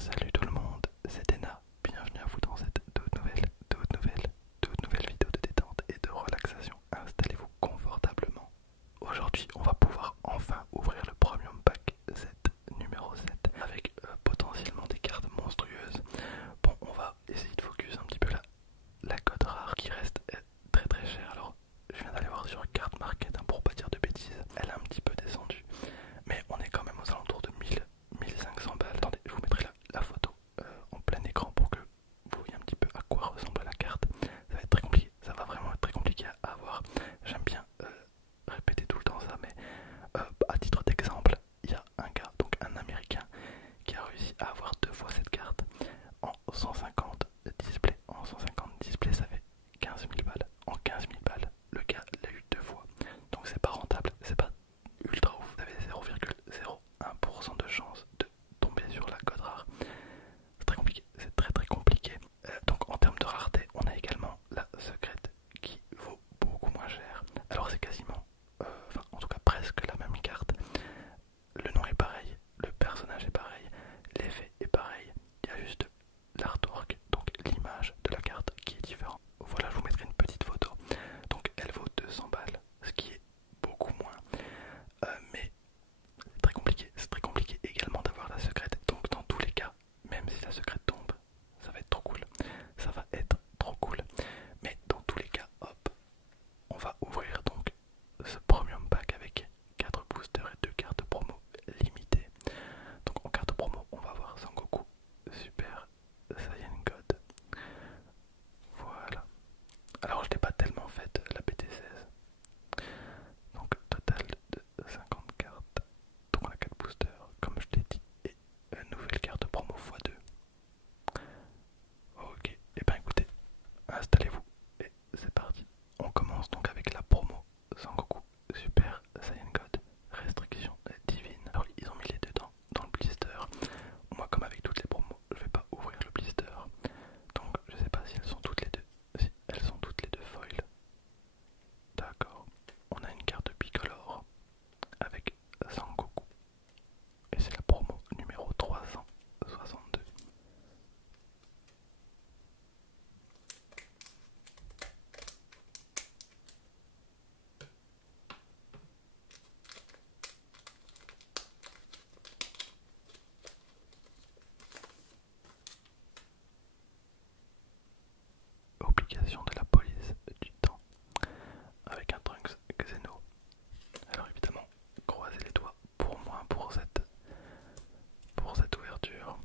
Salut tout le monde, c'est Dena. Bienvenue à vous dans cette toute nouvelle vidéo de détente et de relaxation. Installez-vous confortablement. Aujourd'hui, on va pouvoir enfin ouvrir le Premium Pack 7, numéro 7, avec potentiellement des cartes monstrueuses. Bon, on va essayer de focus un petit peu la cote rare qui reste très chère. Alors, je viens d'aller voir sur Card Market pour pas dire de bêtises. Elle a un petit peu descendu, mais on est quand même aux alentours de 1500 balles. Attendez, je vous mettrai la photo en plein écran pour que vous voyez un petit peu à quoi ressemble la carte. Ça va être très compliqué, ça va vraiment être très compliqué à avoir. J'aime bien répéter tout le temps ça, mais à titre d'exemple, il y a un gars, donc un américain, qui a réussi à avoir deux fois cette carte en 150 displays. En 150 displays, ça fait 15 000 balles. En 15 000 balles, le gars l'a eu deux fois. Donc c'est pas rentable, c'est pas ultra ouf. Vous avez 0,01% de chance de tomber sur la code rare. C'est très compliqué, c'est très compliqué. Donc en termes de rareté, on a également la secrète qui vaut beaucoup moins cher. Alors c'est quasiment, enfin en tout cas presque la même carte. Le nom est pareil, le personnage est pareil, l'effet est pareil. Il y a juste l'artwork, donc l'image de la carte qui est différente. Voilà, je vous mettrai une petite photo. Donc elle vaut 200 balles, ce qui est beaucoup moins. Mais c'est très compliqué également d'avoir la secrète. Donc dans tous les cas, même si la secrète tombe, ça va être trop cool. Ça va être trop cool. Mais dans tous les cas, hop, on va ouvrir donc ce premium pack avec 4 boosters et 2 cartes promo limitées. Donc en carte promo, on va voir Sangoku, Super Saiyan God. Voilà. Alors je l'ai pas tellement faite la PT16. Donc total de 50 cartes. Donc on a 4 boosters, comme je l'ai dit, et une nouvelle carte promo x2. Ok, et ben écoutez, installez-vous et c'est parti. On commence donc avec la promo Sangoku Super Saiyan God Restriction Divine. Alors ils ont mis les deux dans le blister. Moi comme avec toutes les promos, je vais pas ouvrir le blister. Donc je sais pas si elles sont toutes les deux. Si elles sont toutes les deux foil. D'accord. On a une carte bicolore avec Sangoku. Et c'est la promo numéro 362. Obligation de la police du temps avec un Trunks Xeno. Alors évidemment, croisez les doigts pour moi pour cette ouverture.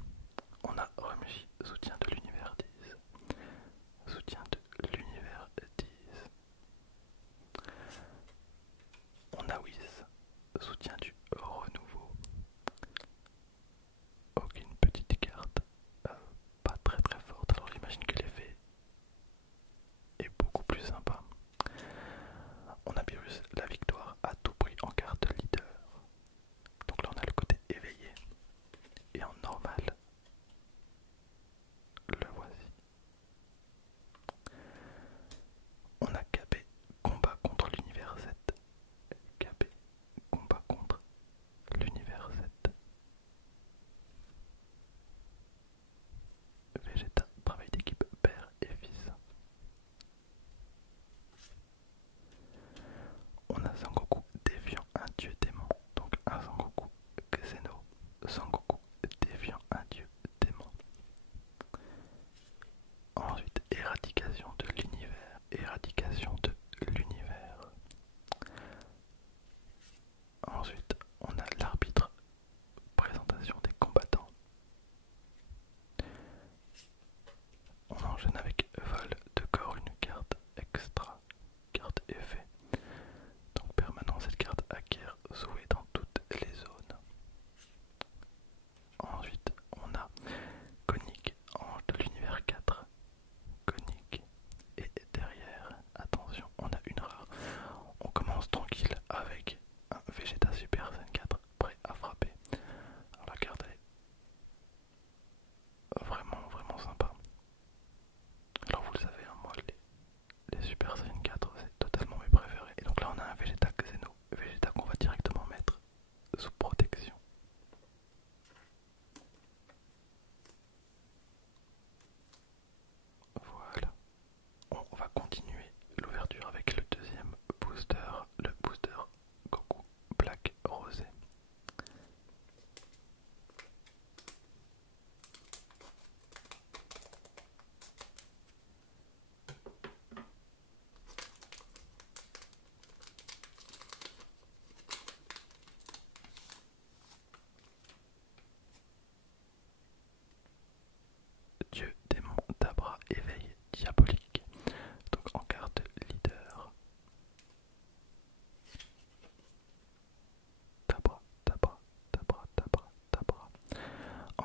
On a Remushi, soutien de l'univers 10. Soutien de l'univers 10. On a Whis, soutien du renouveau. Aucune petite carte, pas très forte. Alors j'imagine que l'effet est beaucoup plus sympa. On a Beerus, la victoire à tout prix en carte leader. Donc là on a le côté éveillé. Et en normal, le voici. On a KB, combat contre l'univers 7. KB, combat contre l'univers 7. Vegeta, travail d'équipe père et fils. On a Sangoku, défiant un dieu démon. Donc un Sangoku Xeno. Sangoku, défiant un dieu démon. Ensuite, éradication de l'univers. Éradication de l'univers. Ensuite, on a l'arbitre. Présentation des combattants.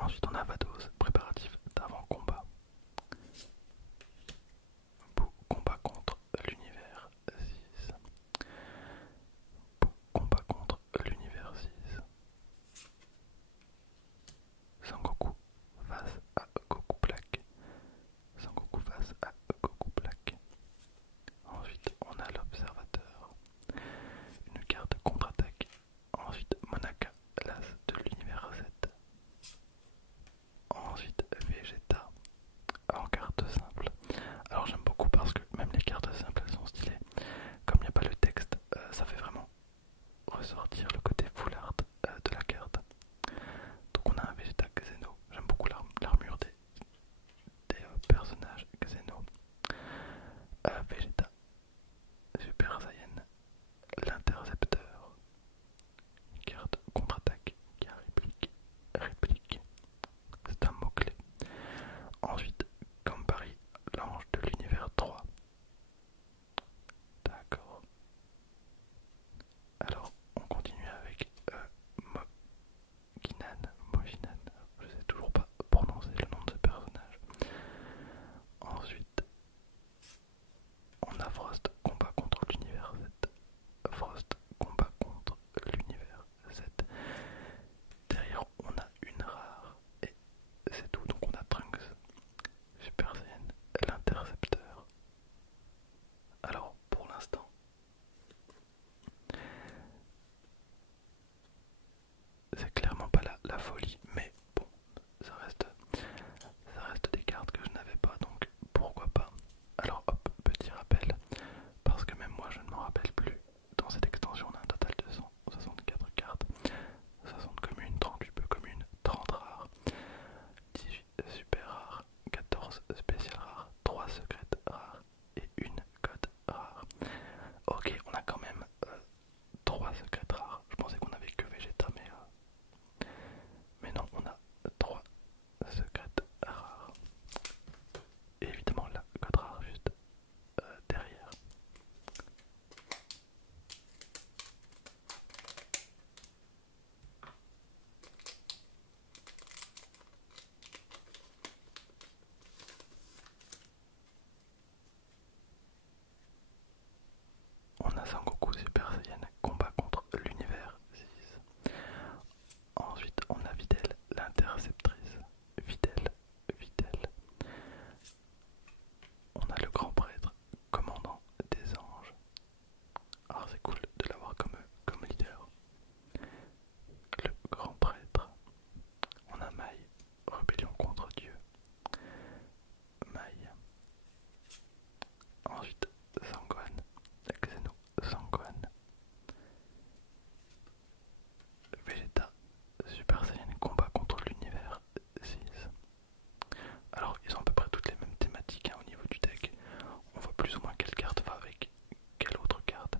Ensuite on a Vados, préparatif d'avant-combat. Bou, combat contre l'univers 6. Bou, combat contre l'univers 6. Sangoku face à Goku Black. Sangoku face à Goku Black. Ensuite on a l'observateur. Une carte contre-attaque. Ensuite Monaka, l'as de l'univers 7. Ensuite Vegeta en carte simple. Alors j'aime beaucoup parce que même les cartes simples elles sont stylées. Comme il n'y a pas le texte, ça fait vraiment ressortir le côté full art de la carte. Donc on a un Vegeta Xeno. J'aime beaucoup l'armure des personnages Xeno. Vegeta Super Saiyan, l'intercepteur. Une carte contre-attaque qui a réplique. Réplique. C'est un mot-clé. Ensuite, Campari, l'ange de l'univers 3. D'accord. Alors, on continue avec Moginan. Je sais toujours pas prononcer le nom de ce personnage. Ensuite, on a Frost, combat contre l'univers 7. Frost, combat contre l'univers 7. Derrière, on a une rare. Et c'est tout. Donc, on a Trunks, Super Saiyan, l'intercepteur. Alors, pour l'instant, c'est clairement pas la folie, mais bon, ça reste des cartes que je n'avais pas, donc pourquoi pas. Alors hop, petit rappel, parce que même moi je ne m'en rappelle plus. Dans cette extension, on a un total de 164 cartes, 60 communes, 38 peu communes, 30 rares, 18 super rares, 14 spéciales rares, 3 secrètes rares et une code rare. Ok, on a quand même 3 secrètes rares. Je pensais qu'on avait que Vegeta, mais non, on a 3 secrètes rares. Et évidemment la code rare juste derrière. On a Sangoku Super Saiyan, combat contre l'univers 6. Ensuite, on a Videl, l'interceptrice. Videl. On a le grand prêtre, commandant des anges. Alors c'est cool de l'avoir comme leader. Le grand prêtre. On a Mai, rébellion contre Dieu. Mai. Ensuite, Sangohan, Xeno Sangohan. Vegeta, Super Saiyan, combat contre l'univers 6. Alors ils ont à peu près toutes les mêmes thématiques au niveau du deck. On voit plus ou moins quelle carte va avec quelle autre carte.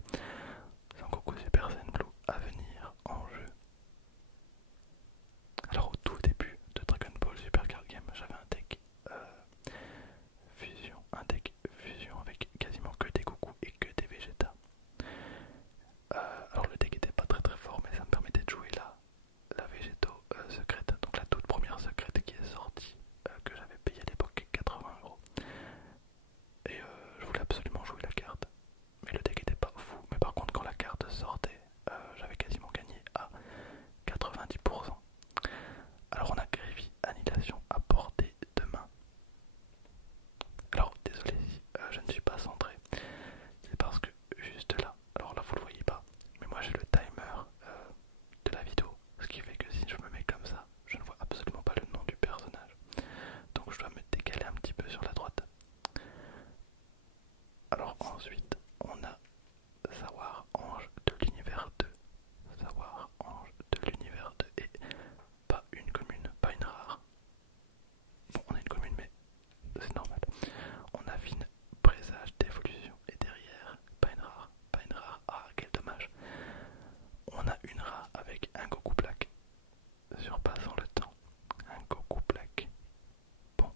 Sangoku Super Saiyan Blue à venir en jeu. Alors au tout début de Dragon Ball Super Card Game, j'avais un deck fusion avec quasiment que des Goku et que des Vegeta. Alors le deck était pas très fort, mais ça me permettait de jouer la Végéto secrète, donc la toute première secrète qui est sortie, que j'avais payé à l'époque 80€. Et je voulais absolument jouer la carte, mais le deck était pas fou. Mais par contre quand la carte sortait, j'avais quasiment gagné à 90%. Alors on a Grévy, annihilation à portée de main. Alors désolé si je ne suis pas centré, c'est parce que juste là, alors là vous le voyez pas, mais moi j'ai le timer de la vidéo, ce qui fait que si je me mets comme ça, je ne vois absolument pas le nom du personnage. Donc je dois me décaler un petit peu sur la droite. Alors ensuite, on a Sawar, ange de l'univers 2. Sawar, ange de l'univers 2 et pas une commune, pas une rare. Bon, on a une commune, mais c'est normal. On a Fine, présage d'évolution et derrière, pas une rare. Ah, quel dommage. On a une rare avec un Goku Black, surpassant le temps. Un Goku Black. Bon,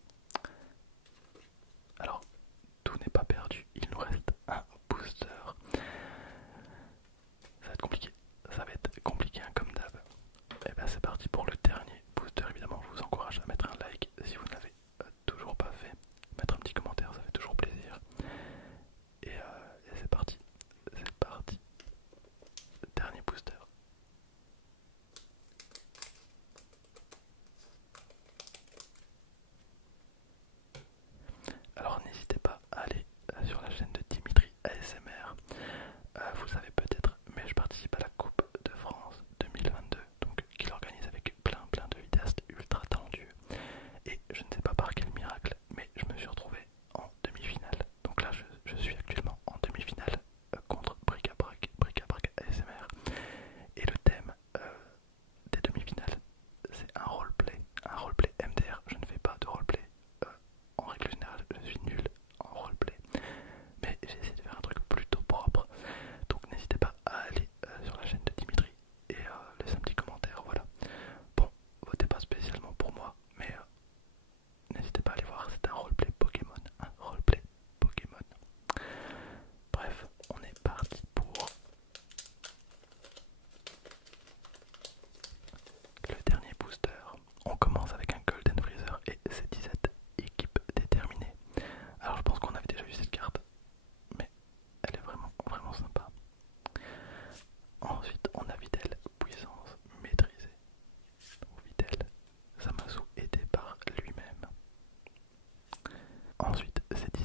c'est dit